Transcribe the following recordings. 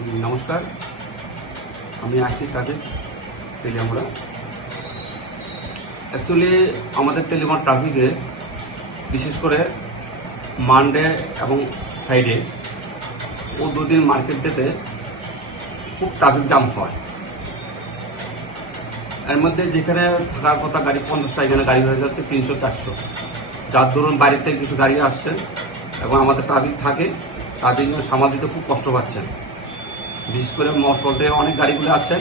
নমস্কার, আমি আসছি তাদের তেলিয়ামুড়া। অ্যাকচুয়ালি আমাদের তেলিয়ামুড়া ট্রাফিকে বিশেষ করে মানডে এবং ফ্রাইডে ও দুদিন মার্কেট ডেতে খুব ট্রাফিক জ্যাম হয়। এর মধ্যে যেখানে থাকার কথা গাড়ি 50টা, এখানে গাড়ি হয়ে যাচ্ছে 300-400। যার ধরুন বাইরের থেকে কিছু গাড়ি আসছেন এবং আমাদের ট্রাফিক থাকে, তাদের জন্য সামাল দিতে খুব কষ্ট পাচ্ছেন। বিশেষ করে মশল থেকে অনেক গাড়িগুলো আসছেন,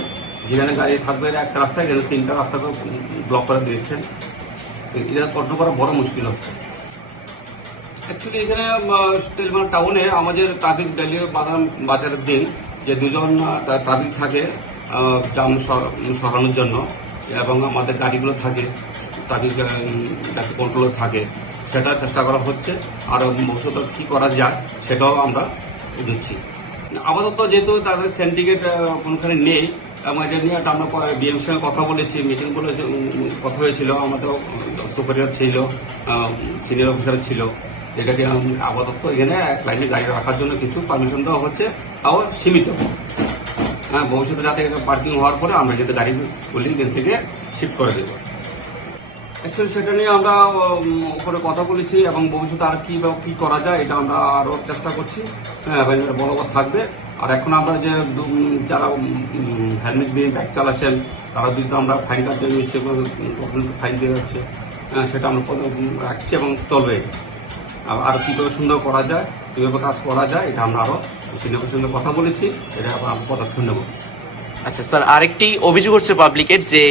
যেখানে গাড়ি থাকবে একটা রাস্তায়, এখানে 3টা রাস্তাকে ব্লক করে দিয়েছেন। এটা কন্ট্রোল করা বড় মুশকিল হচ্ছে। অ্যাকচুয়ালি এখানে তেলিয়ামুড়া টাউনে আমাদের ট্রাফিক ডেলি বাজারের দিন যে দুজন ট্রাফিক থাকে জাম সরানোর জন্য, এবং আমাদের গাড়িগুলো থাকে ট্রাফিক যাতে কন্ট্রোলে থাকে, সেটা চেষ্টা করা হচ্ছে। আর ভবিষ্যতে কী করা যায় সেটাও আমরা দিচ্ছি। আপাতত যেহেতু তাদের সিন্ডিকেট কোনখানে নেই, এবং এটা নিয়ে আমরা বিএমের সঙ্গে কথা বলেছি, মিটিং বলে কথা হয়েছিল, আমাদের সুপারিয়র ছিল, সিনিয়র অফিসার ছিল। এটাকে আপাতত এখানে এক লাইনে গাড়ি রাখার জন্য কিছু পারমিশন দেওয়া হচ্ছে, তাও সীমিত। ভবিষ্যতে যাতে এটা পার্কিং হওয়ার পরে আমরা যাতে গাড়িগুলি এখান থেকে শিফট করে দেবো। অ্যাকচুয়ালি সেটা নিয়ে আমরা উপরে কথা বলেছি, এবং ভবিষ্যতে আর কি করা যায় এটা আমরা আরও চেষ্টা করছি। বলবৎ থাকবে। আর এখন আমরা যে যারা হেলমেট দিয়ে বাইক চালাচ্ছেন তারা যদি আমরা ফাইন কাটতে নিচ্ছে, ফাইন দিয়ে যাচ্ছে, সেটা আমরা রাখছি এবং চলবে। আর কীভাবে সুন্দর করা যায়, কীভাবে কাজ করা যায়, এটা আমরা আরও সিনিয়রের সঙ্গে কথা বলেছি, এটা আমরা পদক্ষেপ নেব। আচ্ছা স্যার, আরেকটি অভিযোগ হচ্ছে পাবলিকের যে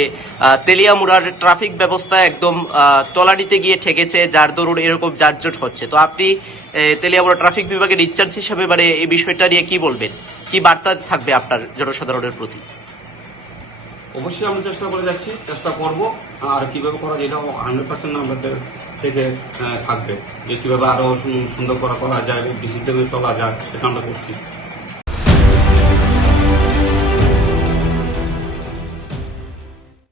তেলিয়ামুড়ার ট্রাফিক ব্যবস্থা একদম তলানিতে গিয়ে ঠেকেছে, যার দরুন এরকম যানজট হচ্ছে। তো আপনি তেলিয়ামুড়া ট্রাফিক বিভাগের ইনচার্জ হিসাবে এই বিষয়টা নিয়ে কি বলবেন, কি বার্তা থাকবে আপনার জনসাধারণের প্রতি? অবশ্যই আমরা চেষ্টা করে যাচ্ছি, চেষ্টা করব। আর কিভাবে করা যায় এটা 100% আমাদের থেকে থাকবে, যে কিভাবে আরো সুন্দর করা যায়, ডিসিপ্লিনে চলা যায়, সেটা আমরা করছি।